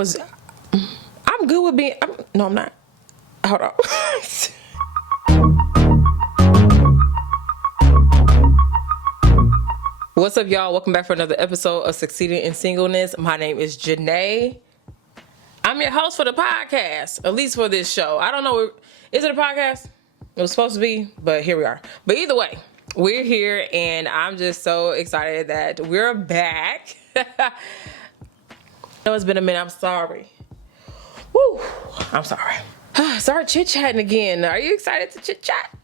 I'm good with being. No, I'm not. Hold on. What's up, y'all? Welcome back for another episode of Succeeding in Singleness. My name is Janae. I'm your host for the podcast, at least for this show. I don't know. Is it a podcast? It was supposed to be, but here we are. But either way, we're here, and I'm just so excited that we're back. I know it's been a minute. I'm sorry. Woo! I'm sorry. Sorry, chit-chatting again. Are you excited to chit-chat?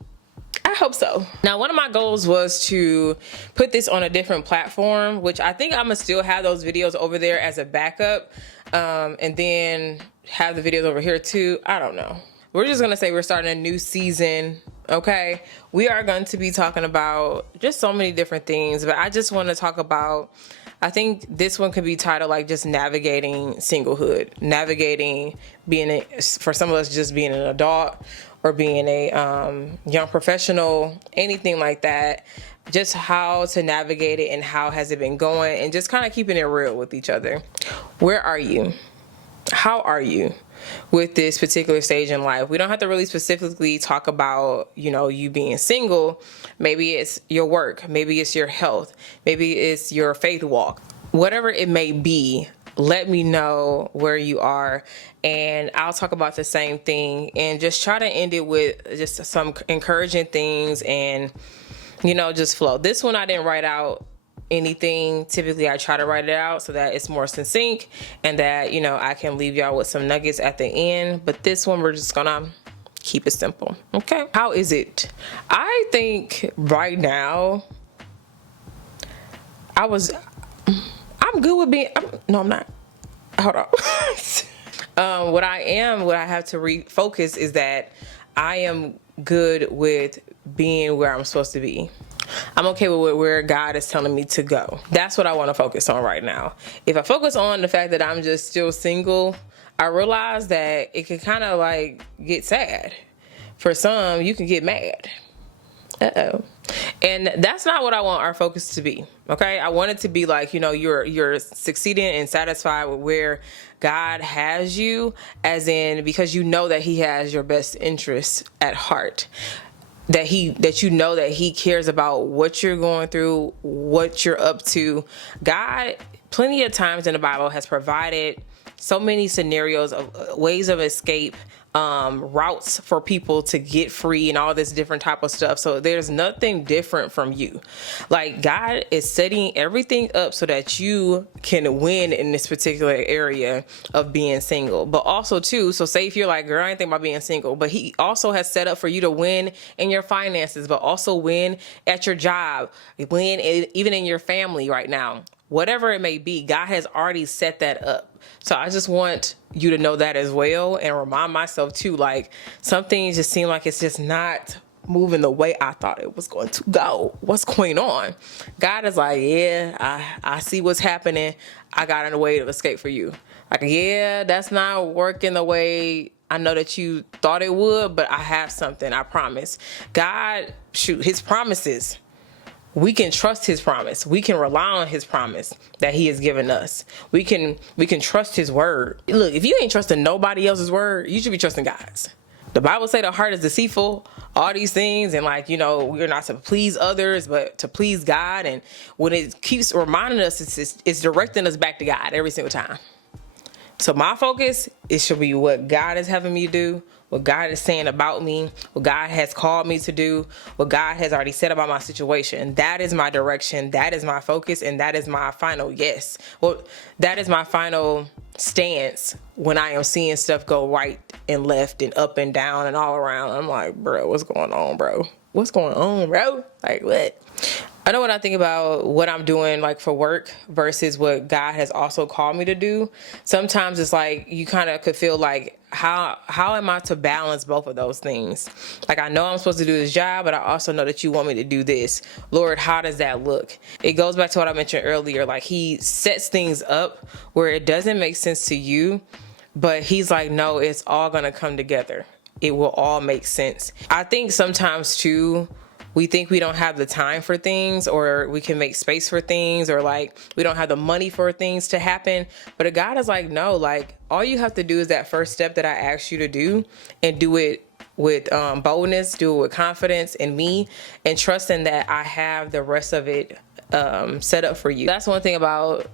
I hope so. Now, one of my goals was to put this on a different platform, which I think I'm gonna still have those videos over there as a backup, and then have the videos over here too. I don't know. We're just gonna say we're starting a new season, okay? We are going to be talking about just so many different things, but I just want to talk about, I think this one could be titled like just navigating singlehood, navigating being, for some of us, just being an adult or being a young professional, anything like that. Just how to navigate it and how has it been going, and just kind of keeping it real with each other. Where are you? How are you with this particular stage in life? We don't have to really specifically talk about, you being single. Maybe it's your work. Maybe it's your health. Maybe it's your faith walk. Whatever it may be, let me know where you are, and I'll talk about the same thing and just try to end it with just some encouraging things and, just flow. This one I didn't write out anything. Typically I try to write it out so that it's more succinct and that, I can leave y'all with some nuggets at the end. But this one, we're just gonna keep it simple. Okay. How is it? I think right now I'm good with being, no, I'm not. Hold on. What I have to refocus is that I am good with being where I'm supposed to be. I'm okay with where God is telling me to go. That's what I want to focus on right now. If I focus on the fact that I'm just still single, I realize that it can kind of like get sad. For some, you can get mad. Uh-oh. And that's not what I want our focus to be. Okay. I want it to be like, you're succeeding and satisfied with where God has you, as in, because you know that he has your best interests at heart. That he cares about what you're going through, what you're up to. God, plenty of times in the Bible, has provided so many scenarios of ways of escape, routes for people to get free and all this different type of stuff. So there's nothing different from you. Like, God is setting everything up so that you can win in this particular area of being single. But also too, so say if you're like, girl, I ain't think about being single, but he also has set up for you to win in your finances, but also win at your job, win even in your family right now. Whatever it may be, God has already set that up. So I just want you to know that as well, and remind myself too, like, some things just seem like it's just not moving the way I thought it was going to go. What's going on? God is like, yeah, I see what's happening. I got a way of escape for you. Like, yeah, that's not working the way I know that you thought it would, but I have something, I promise. God, his promises. We can trust his promise. We can rely on his promise that he has given us. We can trust his word. Look, if you ain't trusting nobody else's word, you should be trusting God's. The Bible say the heart is deceitful, all these things, and we're not to please others, but to please God. And when it keeps reminding us, it's directing us back to God every single time. So my focus, it should be what God is having me do, what God is saying about me, what God has called me to do, what God has already said about my situation. That is my direction. That is my focus. And that is my final yes. Well, that is my final stance when I am seeing stuff go right and left and up and down and all around. I'm like, bro, what's going on, bro? What's going on, bro? Like, what? I know when I think about what I'm doing like for work versus what God has also called me to do, sometimes it's like you kind of could feel like, how am I to balance both of those things? Like, I know I'm supposed to do this job, but I also know that you want me to do this. Lord, how does that look? It goes back to what I mentioned earlier. Like, he sets things up where it doesn't make sense to you, but he's like, no, it's all going to come together. It will all make sense. I think sometimes too, we think we don't have the time for things, or we can make space for things, or like we don't have the money for things to happen. But God is like, no, like all you have to do is that first step that I asked you to do, and do it with boldness, do it with confidence in me, and trusting that I have the rest of it set up for you. That's one thing about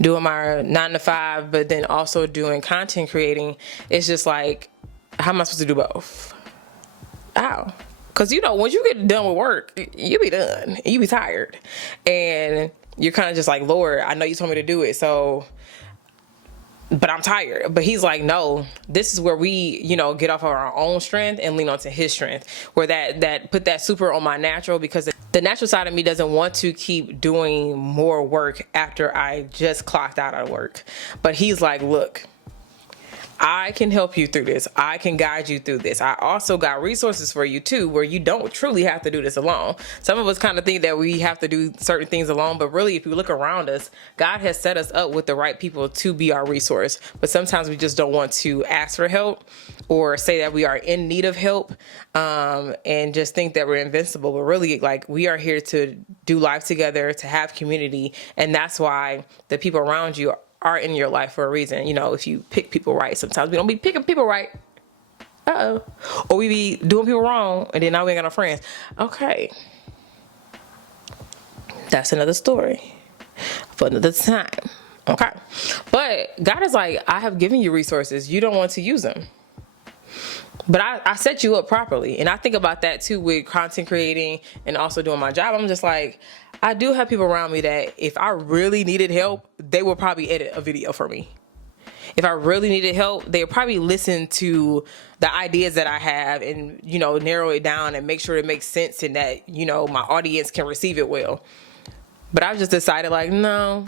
doing my 9 to 5, but then also doing content creating. It's just like, how am I supposed to do both? How? Because, you know, once you get done with work, you be done. You be tired. And you're kind of just like, Lord, I know you told me to do it, so... but I'm tired. But he's like, no, this is where we, you know, get off of our own strength and lean onto his strength, where that put that super on my natural, because the natural side of me doesn't want to keep doing more work after I just clocked out of work. But he's like, look, I can help you through this. I can guide you through this. I also got resources for you too, where you don't truly have to do this alone. Some of us kind of think that we have to do certain things alone, but really, if you look around us, God has set us up with the right people to be our resource. But sometimes we just don't want to ask for help, or say that we are in need of help, and just think that we're invincible. But really, like, we are here to do life together, to have community. And that's why the people around you are in your life for a reason. You know, if you pick people right, sometimes we don't be picking people right. Or we be doing people wrong, and then now we ain't got no friends. Okay. That's another story for another time. Okay. But God is like, I have given you resources. You don't want to use them. But I set you up properly. And I think about that too with content creating and also doing my job. I'm just like, I do have people around me that if I really needed help, they will probably edit a video for me. If I really needed help, they'll probably listen to the ideas that I have and, you know, narrow it down and make sure it makes sense and that, you know, my audience can receive it well. But I've just decided, like, no,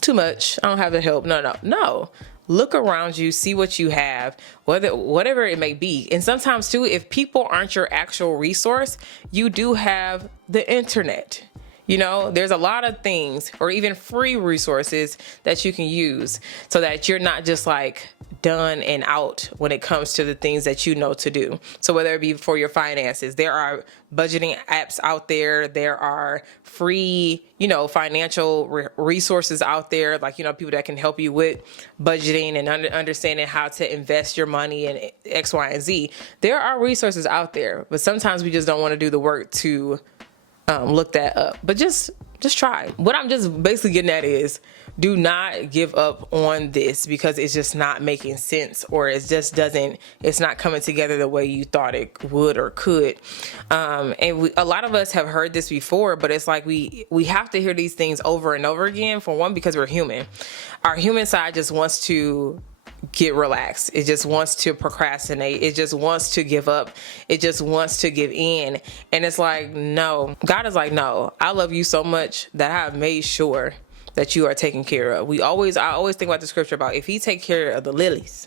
too much. I don't have the help. No. Look around you, see what you have, whatever it may be. And sometimes too, if people aren't your actual resource, you do have the internet. You know, there's a lot of things, or even free resources that you can use, so that you're not just like done and out when it comes to the things that you know to do. So whether it be for your finances, there are budgeting apps out there. There are free, you know, financial resources out there, like, you know, people that can help you with budgeting and understanding how to invest your money in X, Y, and Z. There are resources out there, but sometimes we just don't want to do the work to look that up. But just try. What I'm just basically getting at is, do not give up on this because it's just not making sense, or it's not coming together the way you thought it would or could. And a lot of us have heard this before, but it's like we have to hear these things over and over again. For one, because we're human. Our human side just wants to get relaxed. It just wants to procrastinate. It just wants to give up. It just wants to give in. And it's like, no. God is like, no, I love you so much that I have made sure that you are taken care of. I always think about the scripture about, if he take care of the lilies,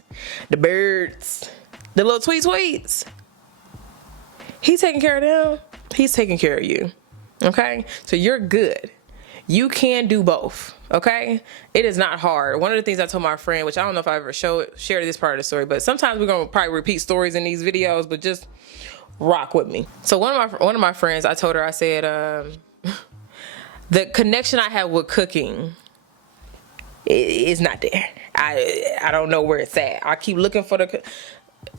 the birds, the little tweets, he's taking care of them. He's taking care of you. Okay? So you're good. You can do both. Okay? It is not hard. One of the things I told my friend, which I don't know if I ever shared this part of the story, but sometimes we're going to probably repeat stories in these videos, but just rock with me. So one of my friends, I told her, I said, the connection I have with cooking is not there. I don't know where it's at. I keep looking for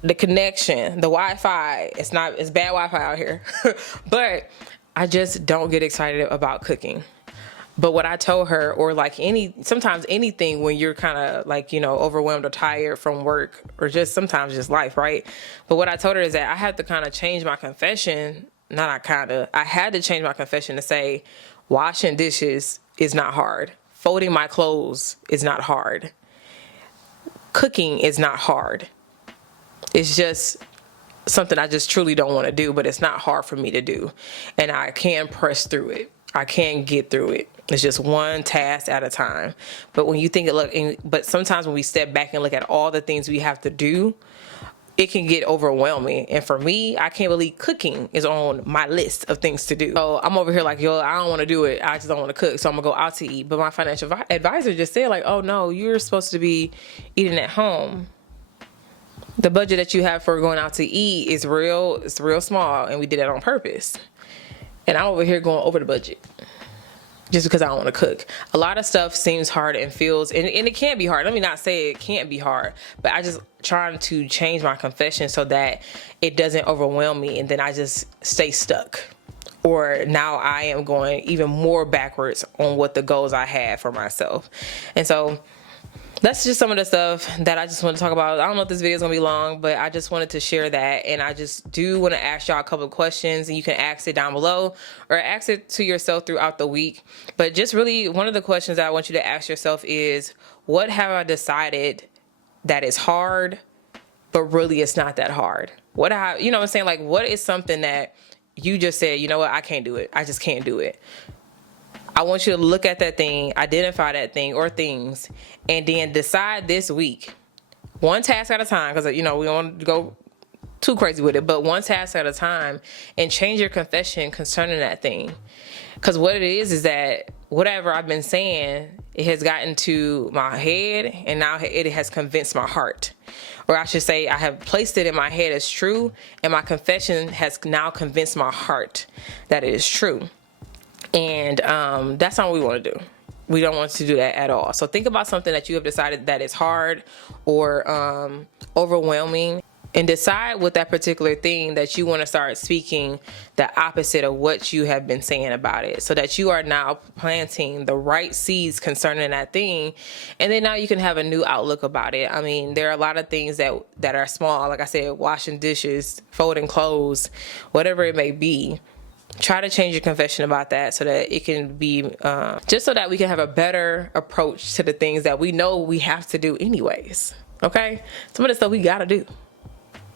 the connection, the Wi-Fi. It's bad Wi-Fi out here. But I just don't get excited about cooking. But what I told her, or like sometimes anything when you're kind of like, you know, overwhelmed or tired from work, or just sometimes just life, right? But what I told her is that I had to kind of change my confession. I had to change my confession to say, washing dishes is not hard. Folding my clothes is not hard. Cooking is not hard. It's just something I just truly don't want to do, but it's not hard for me to do. And I can press through it. I can get through it. It's just one task at a time. But when you think but sometimes when we step back and look at all the things we have to do, it can get overwhelming. And for me, I can't believe cooking is on my list of things to do. So I'm over here like, yo, I don't want to do it. I just don't want to cook. So I'm gonna go out to eat. But my financial advisor just said like, oh no, you're supposed to be eating at home. The budget that you have for going out to eat is real. It's real small, and we did it on purpose. And I'm over here going over the budget just because I don't want to cook. A lot of stuff seems hard and feels, and it can be hard. Let me not say it can't be hard, but I just trying to change my confession so that it doesn't overwhelm me and then I just stay stuck. Or now I am going even more backwards on what the goals I had for myself. And so that's just some of the stuff that I just want to talk about. I don't know if this video is going to be long, but I just wanted to share that. And I just do want to ask y'all a couple of questions, and you can ask it down below or ask it to yourself throughout the week. But just really one of the questions that I want you to ask yourself is, what have I decided that is hard, but really it's not that hard? What you know what I'm saying? Like, what is something that you just said, you know what, I can't do it. I just can't do it. I want you to look at that thing, identify that thing or things, and then decide this week, one task at a time, because, you know, we don't want to go too crazy with it, but one task at a time, and change your confession concerning that thing. Because what it is that whatever I've been saying, it has gotten to my head, and now it has convinced my heart. Or I should say, I have placed it in my head as true, and my confession has now convinced my heart that it is true. And that's not what we want to do. We don't want to do that at all. So think about something that you have decided that is hard or overwhelming, and decide with that particular thing that you want to start speaking the opposite of what you have been saying about it, so that you are now planting the right seeds concerning that thing. And then now you can have a new outlook about it. I mean, there are a lot of things that are small, like I said, washing dishes, folding clothes, whatever it may be. Try to change your confession about that so that it can be, just so that we can have a better approach to the things that we know we have to do anyways. Okay? Some of the stuff we got to do.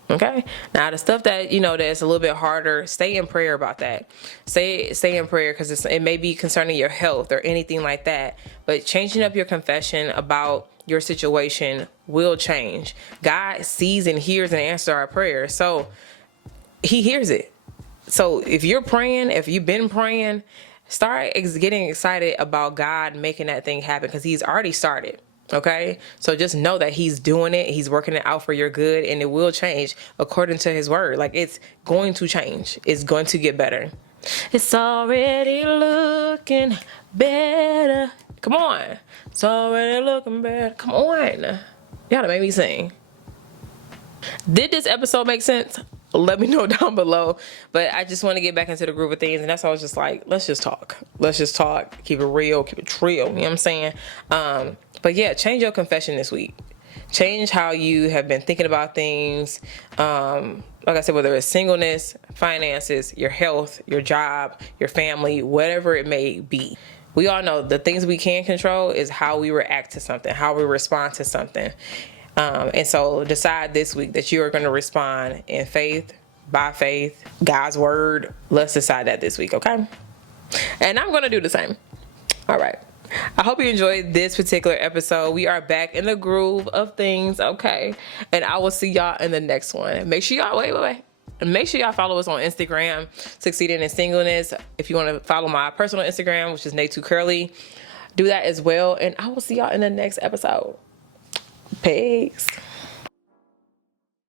Okay? Now, the stuff that, you know, that's a little bit harder, stay in prayer about that. Stay in prayer, because it may be concerning your health or anything like that. But changing up your confession about your situation will change. God sees and hears and answers our prayers. So he hears it. So if you're praying, if you've been praying, start getting excited about God making that thing happen, because he's already started. Okay, so just know that he's doing it. He's working it out for your good, and it will change according to his word. Like, it's going to change. It's going to get better. It's already looking better. Come on. It's already looking better. Come on. Y'all done made me sing. Did this episode make sense? Let me know down below. But I just want to get back into the groove of things, and that's why I was just like, let's just talk. Let's just talk. Keep it real. Keep it trill. You know what I'm saying? But yeah, change your confession this week. Change how you have been thinking about things. Like I said, whether it's singleness, finances, your health, your job, your family, whatever it may be. We all know the things we can control is how we react to something, how we respond to something. And so decide this week that you are going to respond in faith, by faith, God's word. Let's decide that this week, okay? And I'm going to do the same. All right. I hope you enjoyed this particular episode. We are back in the groove of things, okay? And I will see y'all in the next one. Make sure y'all, wait. Make sure y'all follow us on Instagram, Succeeding in Singleness. If you want to follow my personal Instagram, which is Nay2Curly, do that as well. And I will see y'all in the next episode. Peace.